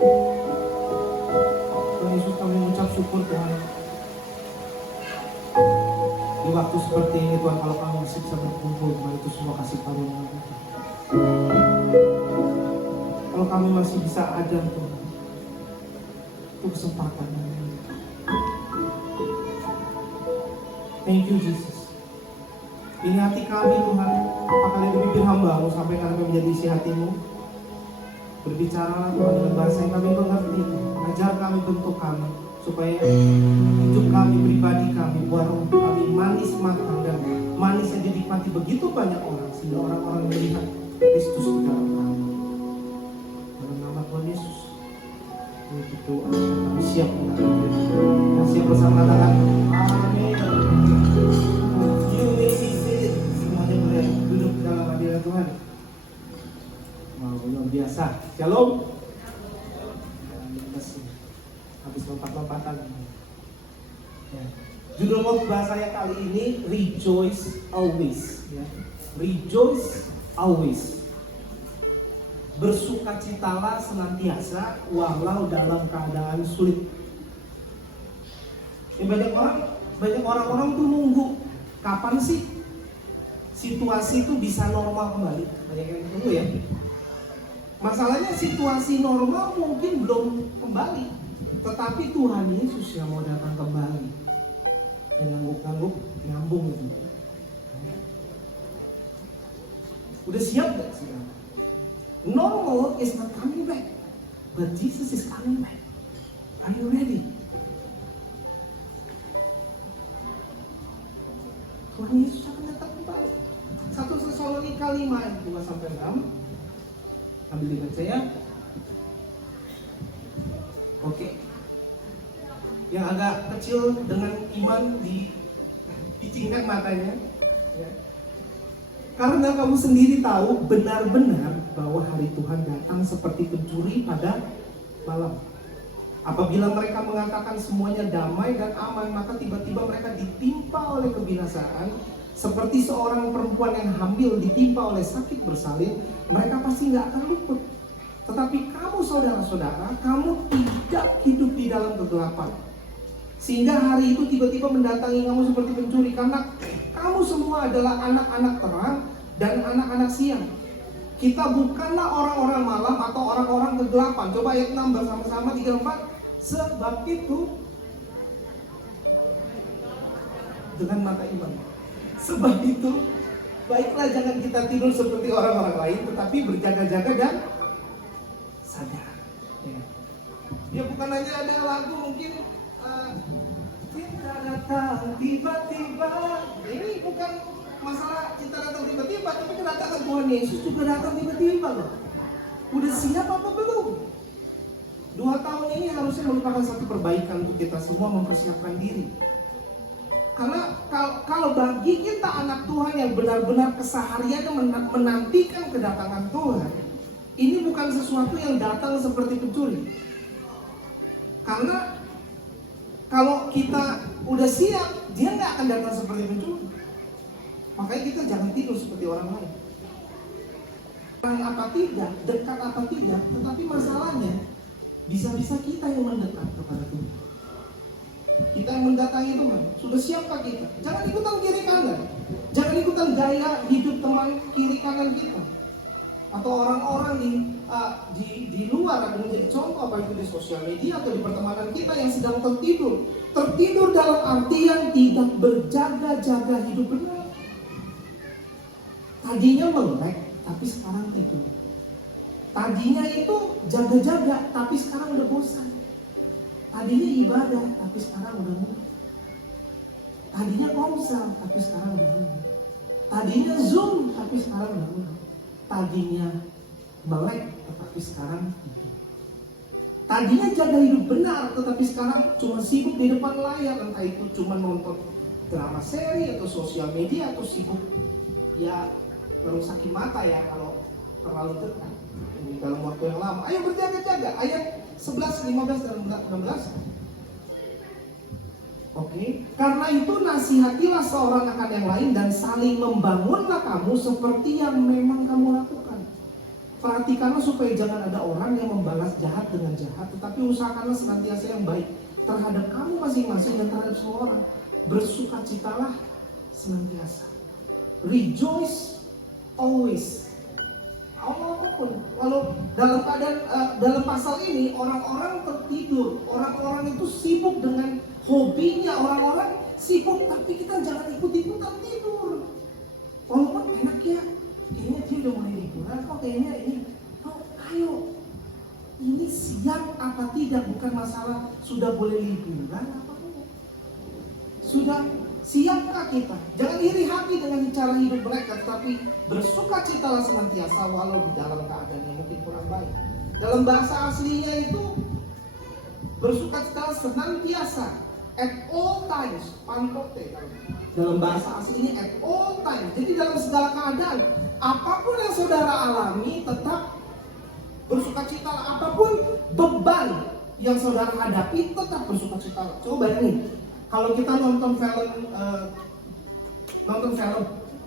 Tuhan Yesus, kami mengucap syukur Tuhan. Di waktu seperti ini Tuhan, kalau kami masih bisa berkumpul, Tuhan, itu semua kasih karunia Tuhan. Kalau kami masih bisa ada Tuhan, itu kesempatan. Thank you Jesus. Ini hati kami Tuhan, apakah dari bibir hamba-Mu sampai kami menjadi isi hati-Mu. Berbicara Tuhan dengan bahasa yang kami mengerti. Ajar kami, bentuk kami, supaya hidup kami, pribadi kami, warung kami manis matang dan manis yang dinikmati begitu banyak orang, sehingga orang-orang melihat Kristus di dalam kami. Dalam nama Tuhan Yesus, kami berdoa, kami siap menghadapi. Dan siap bersama dengan amin. You may be seated. Semuanya boleh duduk dalam hadirat Tuhan. Wow, luar biasa. Shalom. Habis lompat-lompatan. Ya. Judul khotbah saya kali ini Rejoice Always. Ya. Rejoice Always. Bersukacitalah senantiasa walau dalam keadaan sulit. Banyak orang-orang tuh nunggu kapan sih situasi itu bisa normal kembali. Banyak yang tunggu ya. Masalahnya situasi normal mungkin belum kembali, tetapi Tuhan Yesus yang mau datang kembali. Yang ngangguk-ngangguk, nyambung gitu. Udah siap gak sekarang? Normal is not coming back, but Jesus is coming back. Are you ready? Tuhan Yesus akan datang kembali. 1 Tesalonika 5 ayat 2-6. Ambil dengan saya. Oke. Yang agak kecil dengan iman dicingkan matanya. Ya. Karena kamu sendiri tahu benar-benar bahwa hari Tuhan datang seperti pencuri pada malam. Apabila mereka mengatakan semuanya damai dan aman, maka tiba-tiba mereka ditimpa oleh kebinasaan. Seperti seorang perempuan yang hamil ditimpa oleh sakit bersalin, mereka pasti nggak akan luput. Tetapi kamu saudara-saudara, kamu tidak hidup di dalam kegelapan. Sehingga hari itu tiba-tiba mendatangi kamu seperti pencuri. Karena kamu semua adalah anak-anak terang dan anak-anak siang. Kita bukanlah orang-orang malam atau orang-orang kegelapan. Coba ayat 6 bersama-sama 3-4. Sebab itu, dengan mata iman. Sebab itu, baiklah jangan kita tidur seperti orang-orang lain, tetapi berjaga-jaga dan sadar. Ya bukan hanya ada lagu mungkin cinta datang tiba-tiba. Ini bukan masalah cinta datang tiba-tiba, tapi kedatangan Tuhan Yesus juga datang tiba-tiba loh. Udah siap apa belum? 2 tahun ini harusnya merupakan satu perbaikan untuk kita semua mempersiapkan diri. Karena kalau bagi kita anak Tuhan yang benar-benar kesehariannya menantikan kedatangan Tuhan, ini bukan sesuatu yang datang seperti pencuri. Karena kalau kita udah siap, dia nggak akan datang seperti pencuri. Makanya kita jangan tidur seperti orang lain. Orang apa tidak, dekat apa tidak, tetapi masalahnya bisa-bisa kita yang mendekat kepada Tuhan. Kita yang mendatangi Tuhan. Sudah siapkah kita? Jangan ikutan kiri kanan. Jangan ikutan gaya hidup teman kiri kanan kita. Atau orang-orang di luar yang menjadi contoh, apa itu di sosial media atau di pertemanan kita yang sedang tertidur. Tertidur dalam artian tidak berjaga-jaga hidup benar. Tadinya melek, tapi sekarang tidur. Tadinya itu jaga-jaga, tapi sekarang udah bosan. Tadinya ibadah, tapi sekarang udah mulai. Tadinya komsel, tapi sekarang udah mulai. Tadinya Zoom, tapi sekarang udah mulai. Tadinya melek, tetapi sekarang tidur. Tadinya jaga hidup benar, tetapi sekarang cuma sibuk di depan layar. Entah itu cuma nonton drama seri atau sosial media, atau sibuk ya ngerusakin mata ya kalau terlalu dekat dalam waktu yang lama. Ayo berjaga-jaga. Ayat 11, 15, dan 16. Oke. Karena itu nasihatilah seorang akan yang lain dan saling membangunlah kamu seperti yang memang kamu lakukan. Perhatikanlah supaya jangan ada orang yang membalas jahat dengan jahat, tetapi usahakanlah senantiasa yang baik terhadap kamu masing-masing dan terhadap semua orang. Bersukacitalah senantiasa. Rejoice always. Apapun. Kalau dalam keadaan dalam pasal ini orang-orang tertidur, orang-orang itu sibuk dengan hobinya, orang-orang sibuk, tapi kita jangan ikut-ikutan tidur. Walaupun enak ya, kayaknya dia udah mulai liburan, kok kayaknya ini, ayo, ini siap apa tidak, bukan masalah sudah boleh liburan apa enggak. Sudah siapkah kita? Jangan iri hati dengan cara hidup mereka, tetapi bersukacitalah senantiasa walau di dalam keadaan yang mungkin kurang baik. Dalam bahasa aslinya itu bersukacitalah senantiasa, at all times, pantote. Dalam bahasa aslinya at all times. Jadi dalam segala keadaan, apapun yang saudara alami tetap bersukacitalah. Apapun beban yang saudara hadapi tetap bersukacitalah. Coba bayangin, kalau kita nonton film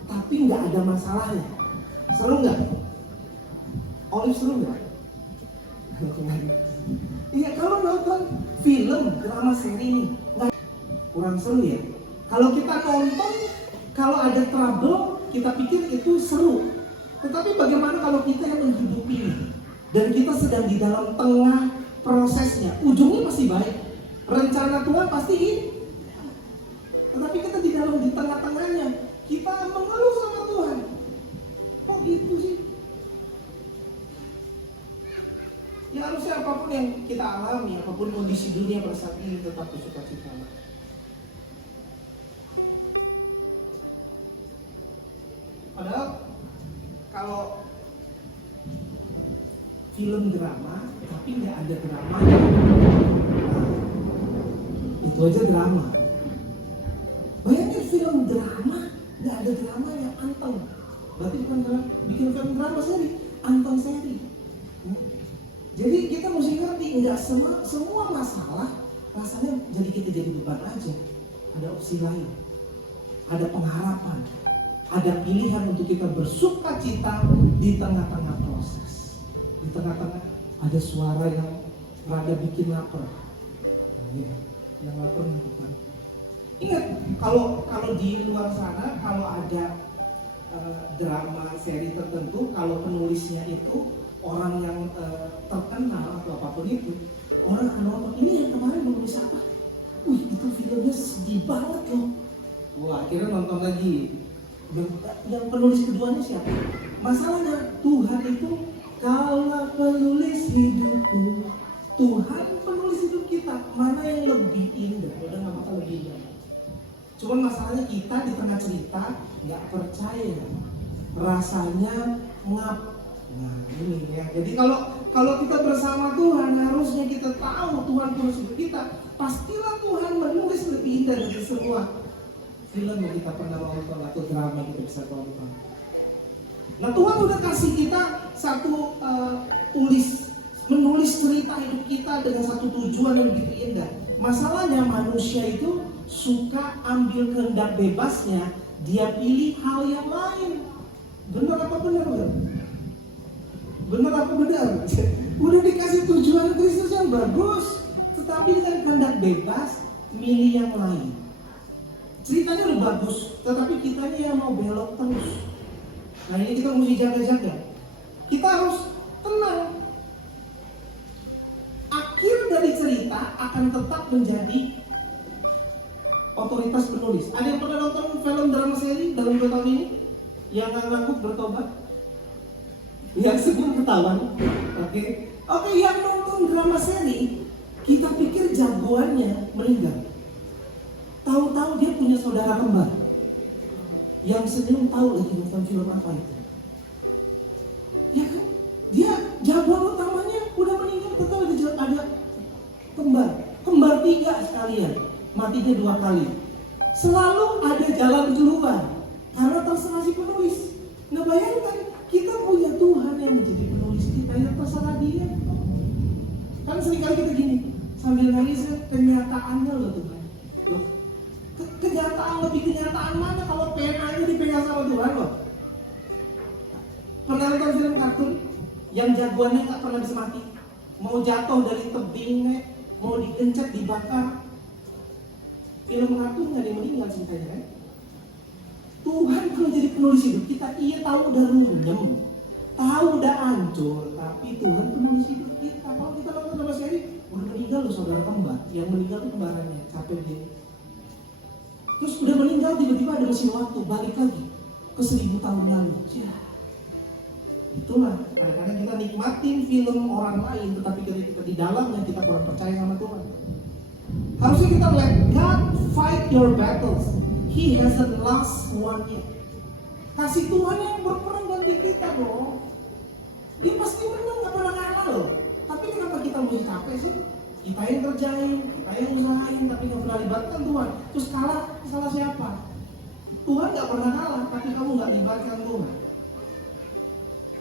tapi nggak ada masalahnya, seru nggak? Olive seru nggak? Iya, kalau nonton film drama seri ini kurang seru ya. Kalau kita nonton, kalau ada trouble, kita pikir itu seru. Tetapi bagaimana kalau kita yang menghidupinya dan kita sedang di dalam tengah prosesnya, ujungnya pasti baik. Rencana Tuhan pasti ini. Tetapi kita di dalam di tengah-tengahnya, kita mengeluh sama Tuhan. Kok gitu sih? Ya harusnya apapun yang kita alami, apapun kondisi dunia pada saat ini tetap bersukacita. Padahal kalau film drama tapi nggak ada drama, itu aja drama. Bayangin film drama nggak ada drama yang anteng, berarti bukan bikin film drama seri, anteng seri. Jadi kita mesti ngerti, nggak semua masalah rasanya jadi kita jadi beban aja. Ada opsi lain, ada pengharapan, ada pilihan untuk kita bersukacita di tengah-tengah proses. Di tengah-tengah ada suara yang rada bikin lapar. Yang lapar bukan. Ingat, kalau di luar sana kalau ada drama seri tertentu, kalau penulisnya itu orang yang terkenal atau apapun itu, orang akan nonton, ini yang kemarin menulis apa? Wih, itu filmnya sedih banget loh. Wah, akhirnya nonton lagi. Yang penulis keduanya siapa? Masalahnya Tuhan itu kalau penulis hidupku, Tuhan penulis hidup kita, mana yang lebih indah? Udah nggak bakal lebih indah. Cuman masalahnya kita di tengah cerita nggak percaya, rasanya ngap. Nah ini ya. Jadi kalau kita bersama Tuhan, harusnya kita tahu Tuhan penulis hidup kita. Pastilah Tuhan menulis lebih indah dari semua film yang kita pernah nonton atau drama yang kita bisa tonton. Nah Tuhan udah kasih kita satu menulis cerita hidup kita dengan satu tujuan yang begitu indah. Masalahnya manusia itu suka ambil kehendak bebasnya, dia pilih hal yang lain. Benar apa benar? Benar apa benar? Udah dikasih tujuan Kristus yang bagus, tetapi dengan kehendak bebas milih yang lain. Ceritanya udah bagus, tetapi kitanya yang mau belok terus. Nah ini kita mesti jaga-jaga. Kita harus tenang. Akhir dari cerita akan tetap menjadi otoritas penulis. Ada yang pernah nonton film drama seri dalam 2 tahun ini? Yang ngangguk bertobat? Yang senyum ketahuan? Oke, yang nonton drama seri, kita pikir jagoannya meninggal. Tahu-tahu dia punya saudara kembar. Yang senyum tahu lagi nonton film apa itu. Ya kan? Dia jagoan utamanya udah meninggal, tetap ada kembar. Kembar 3 sekalian, matinya 2 kali. Selalu ada jalan keluar karena terserah si penulis. Nah bayangkan, kita punya Tuhan yang menjadi penulis kita, yang terserah dia. Kan seringkali kita gini, sambil nangis, kenyataannya loh Tuhan. Loh, kenyataan lebih kenyataan mana kalau penanya dipegang sama Tuhan loh. Pernah nonton film kartun? yang jagoannya nggak pernah bisa mati. Mau jatuh dari tebing, mau digencet, dibakar. Film kartun nggak ada yang meninggal ceritanya kan? Tuhan kalau jadi penulis hidup kita, iya tahu udah runyem, tahu udah hancur, tapi Tuhan penulis hidup kita. Kalau kita nonton sama seri, udah meninggal loh saudara kembar, yang meninggal itu kembarannya, capek dia. Terus udah meninggal, tiba-tiba ada mesin waktu, balik lagi ke 1000 tahun lalu. Ya, itulah kadang-kadang kita nikmatin film orang lain, tetapi ketika kita di dalamnya kita kurang percaya sama Tuhan. Harusnya kita let God fight your battles. He hasn't lost one yet. Kasih Tuhan yang berperang ganti kita dong. Dia pasti menang, gak pernah kalah loh. Tapi kenapa kita mesti capek sih? Kita yang kerjain, kita yang usahain, tapi gak pernah libatkan Tuhan. Terus kalah, salah siapa? Tuhan gak pernah kalah, tapi kamu gak libatkan Tuhan.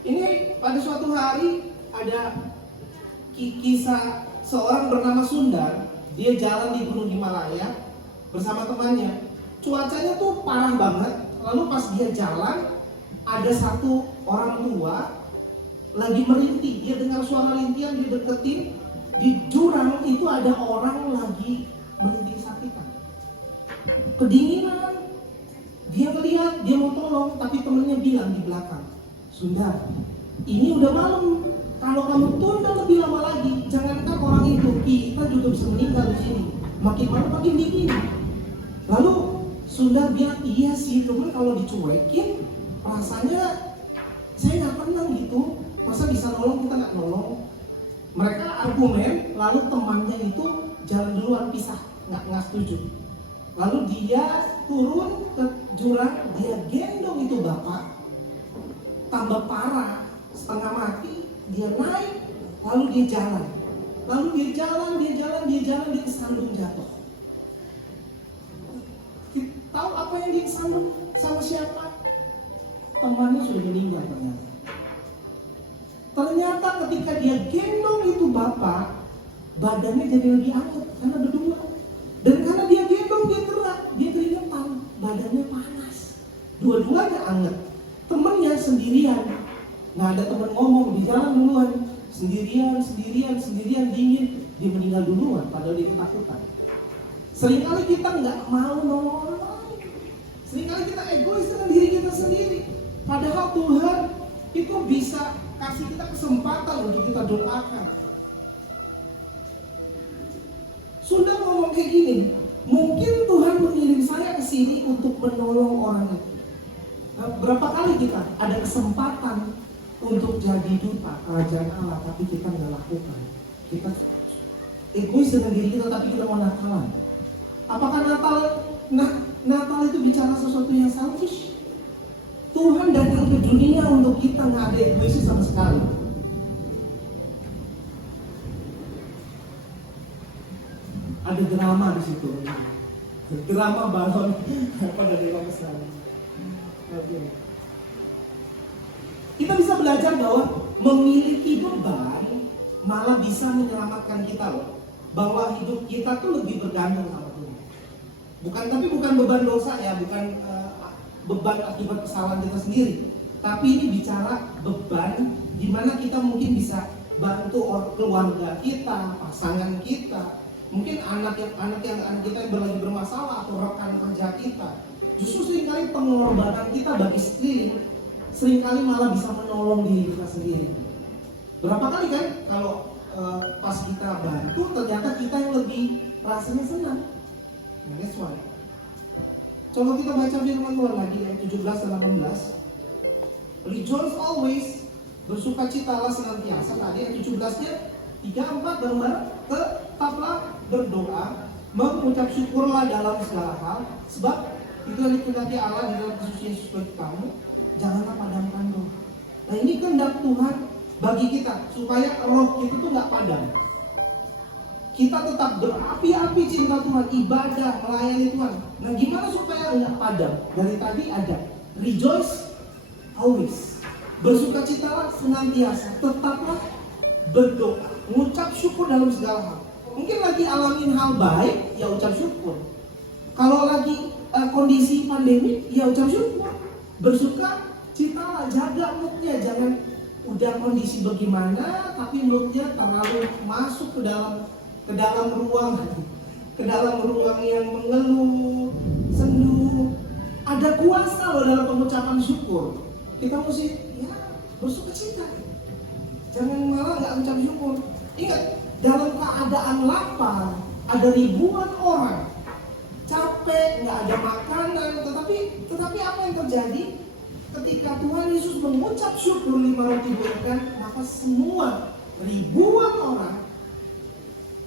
Ini pada suatu hari ada kisah seorang bernama Sundar. Dia jalan di Gunung Himalaya bersama temannya. Cuacanya tuh parah banget. Lalu pas dia jalan, ada satu orang tua lagi merintih. Dia dengar suara rintihan, dia deketin. Di jurang itu ada orang lagi merintih sakitan. Kedinginan. Dia ngeliat, dia mau tolong, tapi temennya bilang di belakang, Sundar, ini udah malam. Kalau kamu tunda lebih lama lagi, jangankan orang itu, kita juga bisa meninggal di sini. Makin malam makin dingin. Lalu Sundar bilang, iya sih, cuman kalau dicuekin, rasanya saya nggak tenang gitu. Masa bisa nolong, kita nggak nolong. Mereka argumen, lalu temannya itu jalan duluan pisah, nggak setuju. Lalu dia turun ke jurang, dia gendong itu bapak, tambah parah, setengah mati. Dia naik, lalu dia jalan. Lalu dia jalan, dia kesandung jatuh. Tahu apa yang dia kesandung? Sama siapa? Temannya sudah meninggal ternyata. Ternyata ketika dia gendong itu bapak, badannya jadi lebih hangat karena berdua. Dan karena dia gendong, dia gerak, dia keringetan, badannya panas. Dua-duanya hangat. Temennya sendirian. Nggak ada teman ngomong, di jalan duluan, sendirian dingin, dia meninggal duluan, padahal dia ketakutan. Seringkali kita nggak mau nolong orang lain, seringkali kita egois dengan diri kita sendiri. Padahal Tuhan itu bisa kasih kita kesempatan untuk kita doakan. Sudah ngomong kayak gini, mungkin Tuhan mengirim saya ke sini untuk menolong orang itu. Nah, berapa kali kita ada kesempatan untuk jadi duta kerajaan Allah, tapi kita nggak lakukan. Kita egois dengan diri kita, tapi kita mau nakalan. Apakah Natal itu bicara sesuatu yang selfish? Tuhan datang ke dunia untuk kita, nggak ada egois sama sekali. Ada drama di situ, drama balon pada dewa besar. Okay. Kita bisa belajar bahwa memiliki beban malah bisa menyelamatkan kita loh. Bahwa hidup kita tuh lebih bergantung sama Tuhan. Bukan beban dosa ya, bukan beban akibat kesalahan kita sendiri. Tapi ini bicara beban di mana kita mungkin bisa bantu keluarga kita, pasangan kita, mungkin anak kita yang lagi bermasalah atau rekan kerja kita. Justru seringkali pengorbanan kita bagi sekeliling seringkali malah bisa menolong diri kita sendiri. Berapa kali kan kalau pas kita bantu ternyata kita yang lebih rasanya senang. Nah, that's why. Coba kita baca firman Tuhan lagi ayat 17 dan 18. Rejoice always, bersukacitalah senantiasa. Tadi ayat 17-nya 3-4 bareng-bareng. Tetaplah berdoa, mengucap syukurlah dalam segala hal, sebab itu yang dikehendaki Allah di dalam Kristus Yesus bagi kamu. Janganlah padamkan roh. Nah, ini kehendak Tuhan bagi kita supaya roh kita tuh nggak padam. Kita tetap berapi-api cinta Tuhan, ibadah, melayani Tuhan. Nah, gimana supaya nggak padam? Dari tadi ada rejoice always, bersukacitalah senantiasa, tetaplah berdoa, mengucap syukur dalam segala hal. Mungkin lagi alamin hal baik, ya ucap syukur. Kalau lagi kondisi pandemi, ya ucap syukur. Bersuka citalah, jaga moodnya, jangan udah kondisi bagaimana, tapi moodnya terlalu masuk ke dalam ruang yang mengeluh, sendu. Ada kuasa loh dalam pengucapan syukur. Kita mesti bersukacita. Jangan malah nggak ucap syukur. Ingat, dalam keadaan lapar, ada ribuan orang, capek, nggak ada makanan, tetapi apa yang terjadi? Ketika Tuhan Yesus mengucap syukur 5 roti 2 ikan, maka semua ribuan orang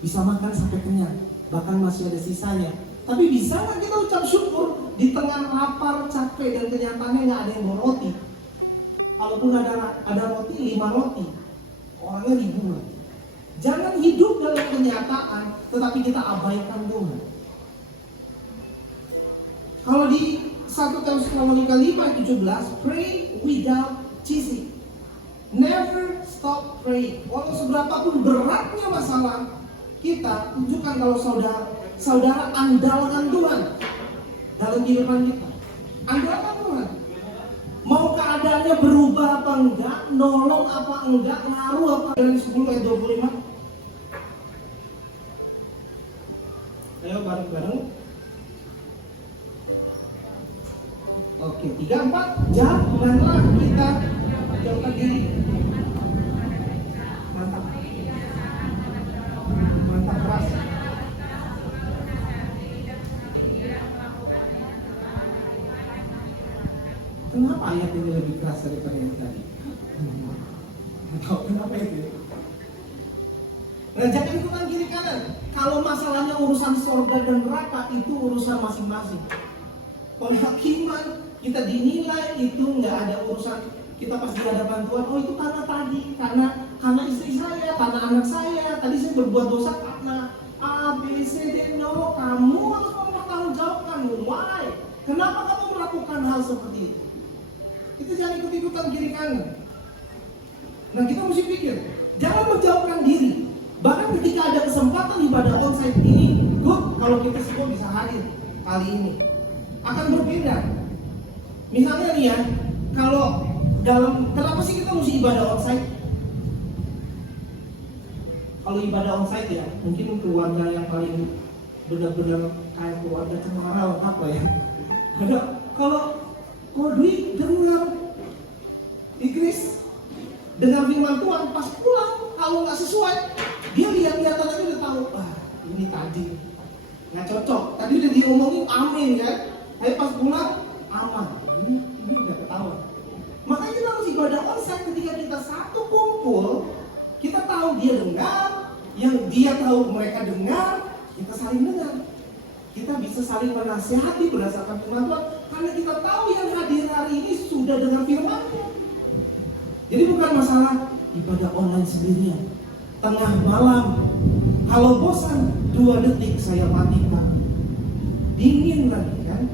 bisa makan sampai kenyang, bahkan masih ada sisanya. Tapi bisa nggak kita ucap syukur di tengah lapar, capek, dan kenyataannya nggak ada yang bawa roti? Kalaupun ada roti, 5 roti, orangnya ribuan. Jangan hidup dalam kenyataan, tetapi kita abaikan Tuhan. Kalau di 1 Tesalonika 5:17, pray without ceasing. Never stop praying. Walau seberapapun beratnya masalah, kita tunjukkan kalau saudara andalkan Tuhan dalam kehidupan kita. Andalkan Tuhan. Mau keadaannya berubah apa enggak, nolong apa enggak, ngaruh apa. Dari 10 ayat 25. Ayo bareng-bareng. Oke, 3, 4. Janganlah kita jauhkan diri. Mantap. Mantap keras. Kenapa ayat ini lebih keras daripada yang tadi? Kenapa itu? Nah, jangan ikutan kiri kanan. Kalau masalahnya urusan surga dan neraka, itu urusan masing-masing. Penghakiman kita dinilai itu nggak ada urusan kita pas di hadapan Tuhan. Oh, itu karena tadi, karena istri saya, karena anak saya. Tadi saya berbuat dosa karena A, B, C, D. No, kamu harus mempertanggungjawabkan. Why? Kenapa kamu melakukan hal seperti itu? Kita jangan ikut-ikutan kiri kanan. Nah, kita mesti pikir, jangan menjauhkan diri. Bahkan ketika ada kesempatan ibadah onsite ini, good kalau kita semua bisa hadir kali ini. Akan berbeda. Misalnya nih ya, kalau kenapa sih kita mesti ibadah onsite? Kalau ibadah onsite ya, mungkin keluarga yang paling benar-benar kayak keluarga cemara apa ya? Ada kalau Dwi dengar di Kris, dengar firman Tuhan, pas pulang kalau nggak sesuai, dia lihat-lihatan aja udah tahu, ini tadi nggak cocok. Tadi udah diomongin amin kan, tapi pas pulang aman. Ini udah ketahuan. Makanya kita harus ibadah onsite. Ketika kita satu kumpul, kita tahu dia dengar, yang dia tahu mereka dengar, kita saling dengar. Kita bisa saling menasihati berdasarkan firman Tuhan, karena kita tahu yang hadir hari ini sudah dengar firman-Nya. Jadi bukan masalah ibadah online sendirian. Tengah malam, kalau bosan 2 detik saya matikan. Dingin lagi kan?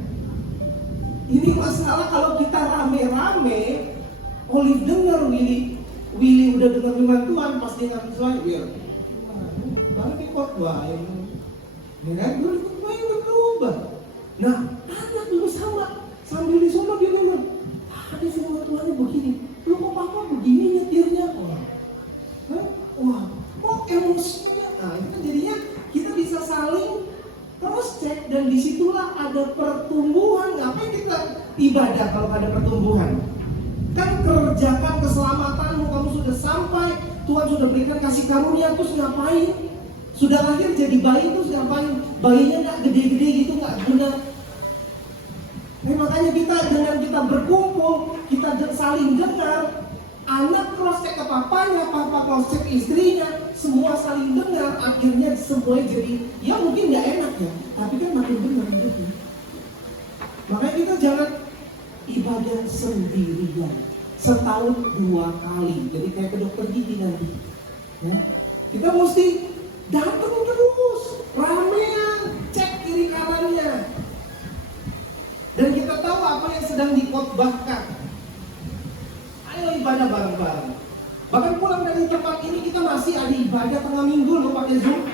Ini masalah kalau kita rame-rame. Olive dengar, Willy udah dengar firman Tuhan, pasti nggak sesuai. Ya, baru di khotbah yang berubah. Nah, anak juga sama, sambil di sana dia dengar. Tadi firman Tuhannya begini, lu kok papa begini nyetirnya? Wah, kok emosinya? Nah, itu kan jadinya kita bisa saling cross check, dan disitulah ada pertumbuhan. Ngapain kita ibadah kalau ada pertumbuhan? Kan kerjakan keselamatanmu, kamu sudah sampai, Tuhan sudah berikan kasih karunia, terus ngapain? Sudah lahir jadi bayi, terus ngapain? Bayinya nggak gede-gede gitu, nggak guna. Makanya dengan kita berkumpul, kita saling dengar. Anak cross check ke papanya, papa cross check istrinya, semua saling dengar. Akhirnya semuanya jadi, ya mungkin nggak enak ya, tapi kan makin benar hidupnya. Makanya kita jangan ibadah sendirian, setahun 2 kali. Jadi kayak ke dokter gigi nanti. Ya, kita mesti datang terus, ramean, cek kiri kanannya. Dan kita tahu apa yang sedang dikhotbahkan. Ayo ibadah bareng-bareng. Bahkan pulang dari tempat ini kita masih ada ibadah tengah minggu loh pakai Zoom.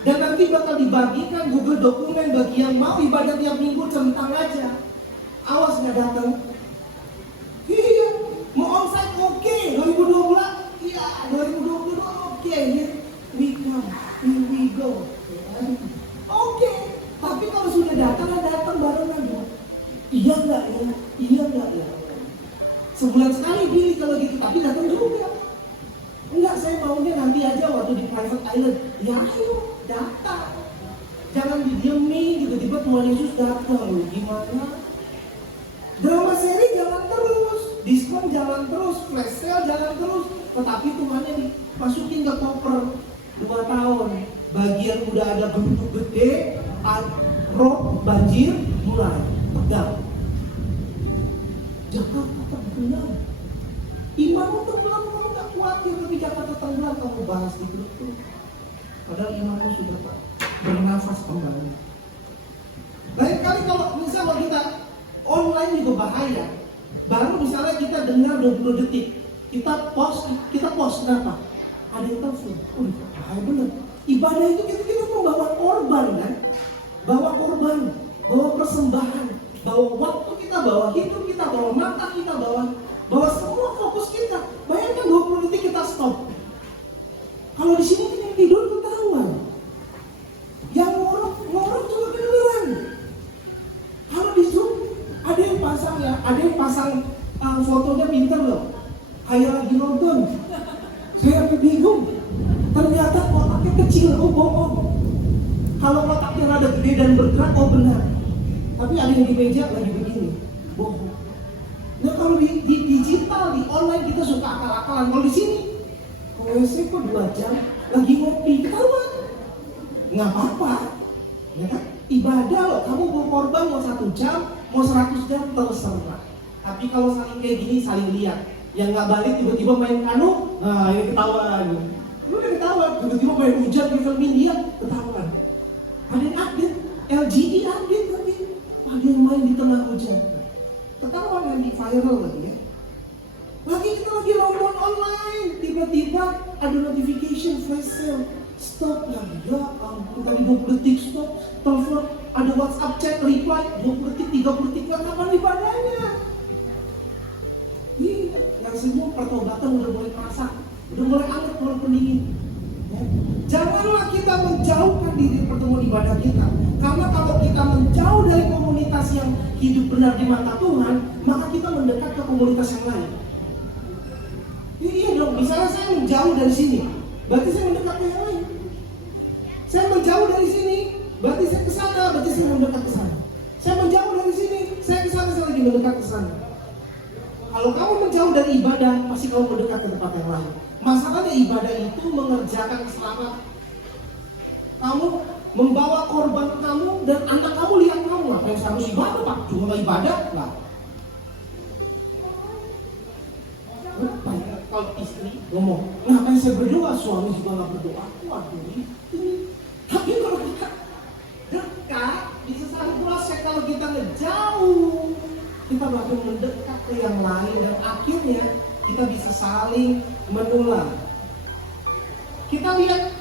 Dan nanti bakal dibagikan Google Dokumen bagi yang mau ibadah tiap minggu, centang aja. Awas nggak datang. Iya, mau onsite oke, 2020 enggak ya? Sebulan sekali pilih kalau gitu, tapi datang juga. Enggak, saya maunya nanti aja waktu di private island. Ya ayo, datang. Jangan didiemin, tiba-tiba Tuhan Yesus datang. Gimana? Drama seri jalan terus, diskon jalan terus, flash sale jalan terus. Tetapi Tuhannya dimasukin ke koper 2 tahun. Bagian udah ada bentuk gede, rob, banjir, mulai pegang. Jakarta tenggelam. Imanmu tenggelam, kamu gak khawatir, tapi Jakarta tenggelam kamu bahas di grup tuh. Padahal imanmu sudah bernafas kembali. Lain kali kalau misalnya kita online juga bahaya. Baru misalnya kita dengar 20 detik, kita post kenapa? Ada yang telepon. Bahaya bener. Ibadah itu kita membawa korban kan? Bawa korban, bawa persembahan, bawa waktu kita, bawa hidup kita, bawa mata kita, bawa semua fokus kita. Bayangkan 20 detik kita stop. Kalau di sini kita tidur ketahuan. Yang ngorok juga kedengeran. Kalau di Zoom ada yang pasang ya, ada yang pasang fotonya pinter loh, kayak lagi nonton. Saya bingung. Ternyata kotaknya kecil, bohong. Kalau kotaknya rada gede dan bergerak, benar. Tapi ada yang di meja lagi begini, bohong. Nah kalau di digital, di online kita suka akal-akalan. Kalau di sini, WC kok 2 jam, lagi ngopi, ketahuan. Nggak apa-apa, ya kan? Ibadah loh, kamu mau korban mau 1 jam, mau 100 jam, terserah. Tapi kalau saling kayak gini, saling lihat. Yang nggak balik tiba-tiba main kanu, nah ini ketahuan. Lu udah ketahuan, tiba-tiba main hujan di film India, ketahuan. Ada yang update, LGD update tapi ada yang main di tengah hujan. Ketahuan yang di viral lagi ya. Lagi kita lagi nonton online, tiba-tiba ada notification flash sale. Stop lagi, ya ampun, tadi 20 detik stop, telepon, ada WhatsApp chat, reply, 20 detik, 30 detik, kapan ibadahnya? Iya, yang semua pertobatan udah mulai terasa, udah mulai anget, mulai pendingin. Ya. Janganlah kita menjauhkan diri pertemuan ibadah kita, karena kalau kita menjauh dari komunitas yang hidup benar di mata Tuhan, maka kita mendekat ke komunitas yang lain. Iya dong, misalnya saya menjauh dari sini, berarti saya mendekat ke yang lain. Saya menjauh dari sini, berarti saya ke sana, berarti saya mendekat ke sana. Saya menjauh dari sini, saya ke sana, saya lagi mendekat ke sana. Kalau kamu menjauh dari ibadah, pasti kamu mendekat ke tempat yang lain. Masalahnya ibadah itu mengerjakan keselamatan. Kamu membawa korban kamu dan anak kamu lihat kamu, apa yang harus ibadah Pak? Cuma ibadah lah. Kalau istri ngomong, ngapain saya berdoa, suami juga nggak berdoa. Waduh, ini. Tapi kalau kita dekat, bisa saling proses. Kalau kita ngejauh, kita bakal mendekat ke yang lain dan akhirnya kita bisa saling menular. Kita lihat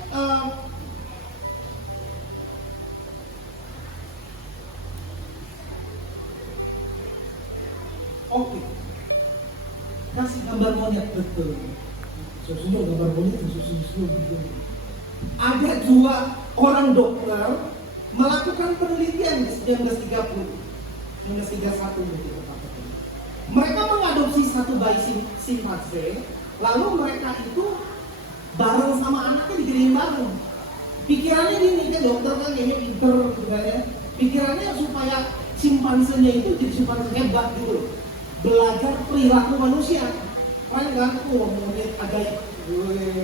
oke. Kasih gambar monyet betul. Susunya gambar monyet, susu gitu. Ada 2 orang dokter melakukan penelitian di 1930, 1931 gitu. Mereka mengadopsi satu bayi simpanse, lalu mereka itu bareng sama anaknya dijadiin bareng. Pikirannya gini kan, dokter kan kayaknya pinter gitu ya. Pikirannya supaya simpansenya itu jadi simpanse hebat gitu, belajar perilaku manusia. Kan monyet ajaib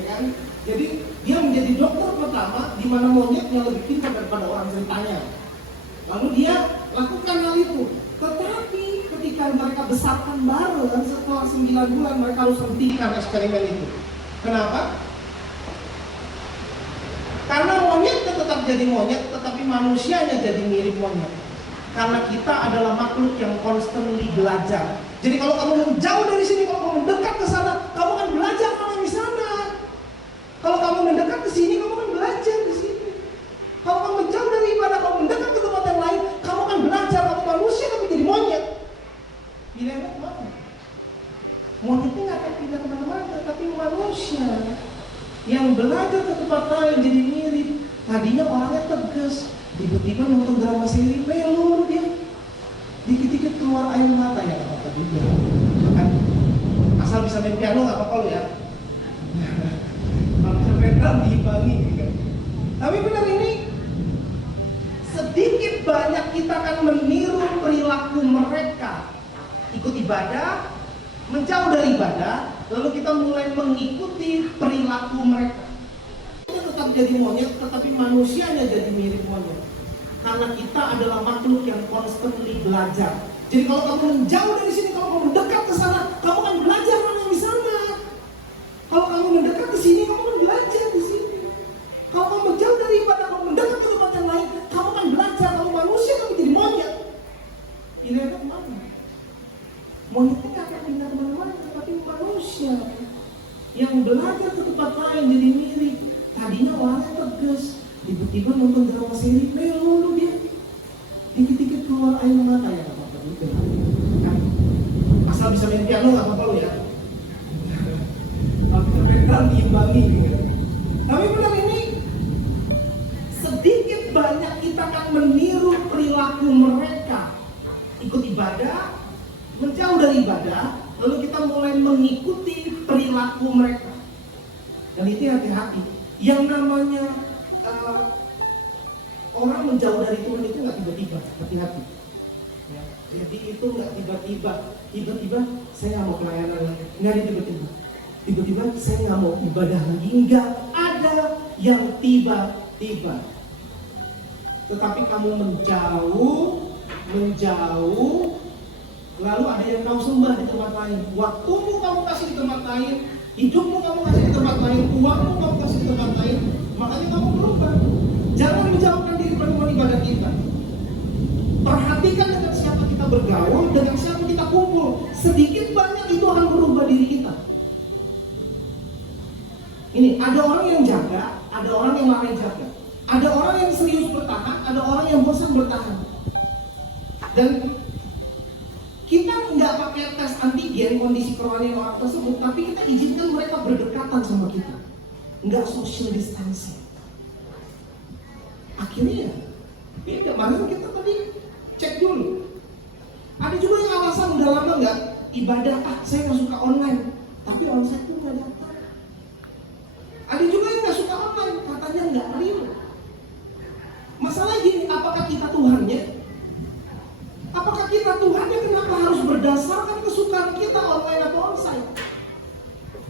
kan. Jadi dia menjadi dokter pertama di mana monyetnya lebih pintar daripada orang ceritanya. Lalu dia lakukan hal itu. Tetapi ketika mereka besarkan bareng, setelah 9 bulan mereka harus hentikan eksperimen itu. Kenapa? Karena monyetnya tetap jadi monyet, tetapi manusianya jadi mirip monyet. Karena kita adalah makhluk yang constantly belajar. Jadi kalau kamu menjauh dari sini, kalau kamu mendekat ke sana, kamu akan belajar hal yang di sana. Kalau kamu mendekat ke sini, kamu akan belajar di sini. Kalau kamu menjauh dari ibadah, kamu mendekat ke tempat yang lain, kamu akan belajar. Kamu manusia, kamu jadi monyet. Pilihannya kemana? Monyetnya nggak akan pindah kemana-mana, tapi manusia yang belajar ke tempat lain jadi mirip. Tadinya orangnya tegas, tiba-tiba nonton drama seri pelur dia, dikit-dikit keluar air mata ya apa tadi. bisa main piano nggak apa-apa lo ya. Kalau bisa main drum diimbangi. Tapi benar ini, sedikit banyak kita akan meniru perilaku mereka. Ikut ibadah, menjauh dari ibadah, lalu kita mulai mengikuti perilaku mereka. Kita tetap jadi monyet, tetapi manusianya jadi mirip monyet. Karena kita adalah makhluk yang constantly belajar. Jadi kalau kamu menjauh dari sini, kalau kamu mendekat ke sana, kamu akan belajar mana di sana. Kalau kamu mendekat ke sini, kamu akan belajar di sini. Kalau kamu menjauh dari ibadah, kamu mendekat ke tempat yang lain, kamu akan belajar. Kalau manusia, kamu jadi monyet. Ini ada kemana? Monyet itu akan pindah kemana-mana, tetapi manusia yang belajar ke tempat lain jadi mirip. Tadinya orangnya tegas, tiba-tiba nonton drama seri, melo dia. Dikit-dikit keluar air mata ya, nggak apa-apa juga. Kan? Asal bisa main piano nggak apa-apa lo ya. Tapi bisa main drum diimbangi. Tapi benar ini, sedikit banyak kita akan meniru perilaku mereka. Ikut ibadah, menjauh dari ibadah, lalu kita mulai mengikuti perilaku mereka. Dan itu hati-hati. Yang namanya orang menjauh dari Tuhan itu nggak tiba-tiba, hati-hati. Ya, jadi itu nggak tiba-tiba saya nggak mau pelayanan lagi, nggak ada tiba-tiba. Tiba-tiba saya nggak mau ibadah lagi, nggak ada yang tiba-tiba. Tetapi kamu menjauh, lalu ada yang kau sembah di tempat lain. Waktumu kamu kasih di tempat lain, hidupmu kamu kasih di tempat lain, uangmu kamu kasih di tempat lain. Makanya kamu berubah. Jangan menjauhkan diri dari ibadah kita. Perhatikan dengan siapa kita bergaul, dengan siapa kita kumpul. Sedikit banyak itu akan berubah diri kita. Ini ada orang yang jaga, ada orang yang lari jaga. Ada orang yang serius bertahan, ada orang yang bosan bertahan. Dan kita nggak pakai tes antigen kondisi kerohanian orang tersebut, tapi kita izinkan mereka berdekatan sama kita, nggak social distancing. Akhirnya beda. Makanya kita tadi cek dulu. Ada juga yang alasan udah lama nggak ibadah, saya nggak suka online, tapi onsite tuh nggak datang. Ada juga yang nggak suka online, katanya nggak real. Masalah gini, apakah kita Tuhannya? Apakah kita Tuhannya? Kenapa harus berdasarkan kesukaan kita online atau onsite?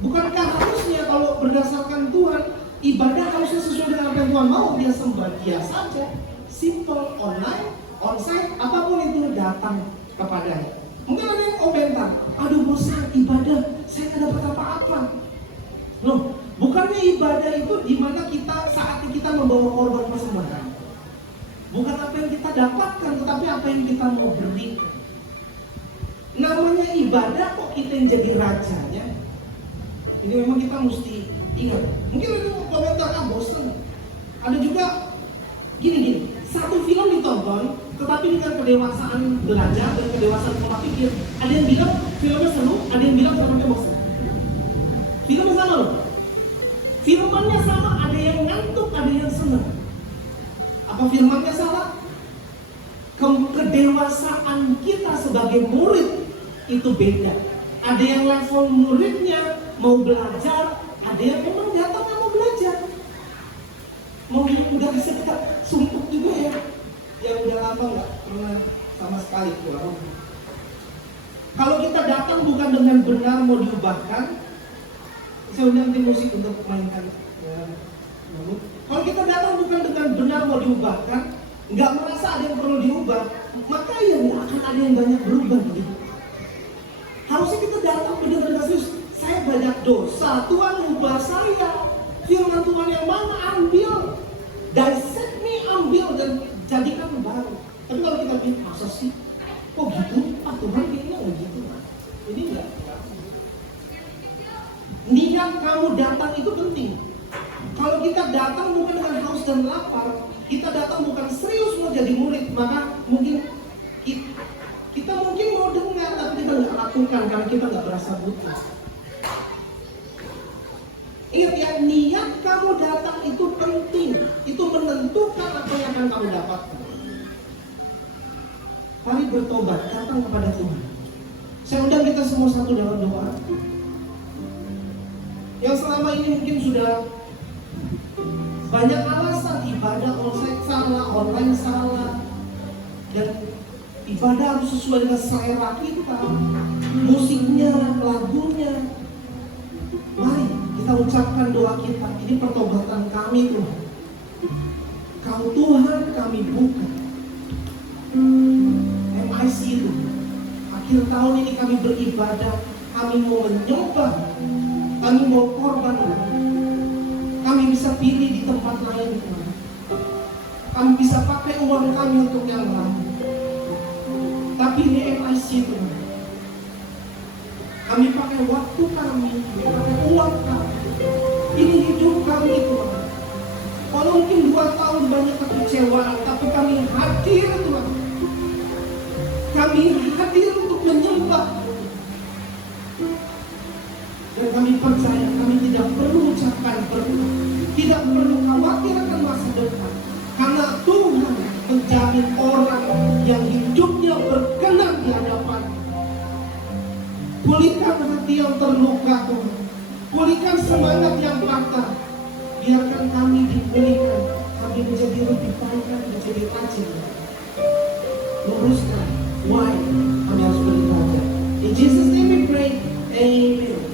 Bukankah harusnya kalau berdasarkan Tuhan, ibadah harusnya sesuai dengan apa yang Tuhan mau, dia sembah dia saja, simple, online, onsite, apapun itu datang kepadanya. Mungkin ada yang komentar, aduh bosan ibadah, saya nggak dapat apa-apa. Loh, bukannya ibadah itu dimana kita saatnya kita membawa korban persembahan. Bukan apa yang kita dapatkan, tetapi apa yang kita mau berikan. Namanya ibadah kok kita yang jadi rajanya. Ini memang kita mesti ingat. Mungkin ada komentar, bosan. Ada juga gini, satu film ditonton, tetapi dengan kedewasaan belajar dan kedewasaan pola pikir. Ada yang bilang filmnya seru, ada yang bilang filmnya bosan. Filmnya sama loh. Filmannya sama, ada yang ngantuk, ada yang senang. Apa firmannya salah? Kedewasaan kita sebagai murid itu beda. Ada yang level muridnya mau belajar, ada yang memang datang mau belajar. Mau yang udah bisa kita sumpuk juga ya, yang udah lama nggak pernah sama sekali pulang. Kalau kita datang bukan dengan benar mau diubahkan, saya undang tim musik untuk mainkan. Kalau kita datang bukan dengan benar mau diubahkan, nggak merasa ada yang perlu diubah, maka ya nggak akan ada yang banyak berubah gitu. Harusnya kita datang benar-benar serius. Saya banyak dosa, Tuhan ubah saya. Firman Tuhan yang mana? Ambil, dissect me, ambil dan jadikan baru. Tapi kalau kita bilang masa sih, kok gitu? Tuhan kayaknya nggak gitu. Ini nggak. Niat kamu datang itu penting. Kalau kita datang bukan dengan haus dan lapar, kita datang bukan serius mau jadi murid, maka mungkin kita mungkin mau dengar, tapi kita nggak lakukan karena kita nggak berasa butuh. Ingat ya, niat kamu datang itu penting, itu menentukan apa yang akan kamu dapatkan. Mari bertobat, datang kepada Tuhan. Saya undang kita semua satu dalam doa. Yang selama ini mungkin sudah banyak alasan ibadah online salah, dan ibadah harus sesuai dengan selera kita, musiknya, lagunya. Mari kita ucapkan doa kita. Ini pertobatan kami Tuhan. Kau Tuhan kami buka MIC itu. Akhir tahun ini kami beribadah, kami mau menyembah, kami mau korban. Kami bisa pilih di tempat lain Tuhan. Kami bisa pakai uang kami untuk yang lain. Tapi ini MIC Tuhan. Kami pakai waktu kami, pakai uang kami. Ini hidup kami Tuhan. Walau mungkin 2 tahun banyak kekecewaan, tapi kami hadir Tuhan. Kami hadir untuk menyembah. Dan kami percaya kami tidak perlu ucapkan berkat, tidak perlu khawatir akan masa depan. Karena Tuhan menjamin orang yang hidupnya berkenan di hadapan. Pulihkan hati yang terluka Tuhan. Pulihkan semangat yang patah. Biarkan kami dipulihkan. Kami menjadi lebih baik, menjadi rajin. Luruskan why kami harus beribadah. In Jesus name we pray. Amen.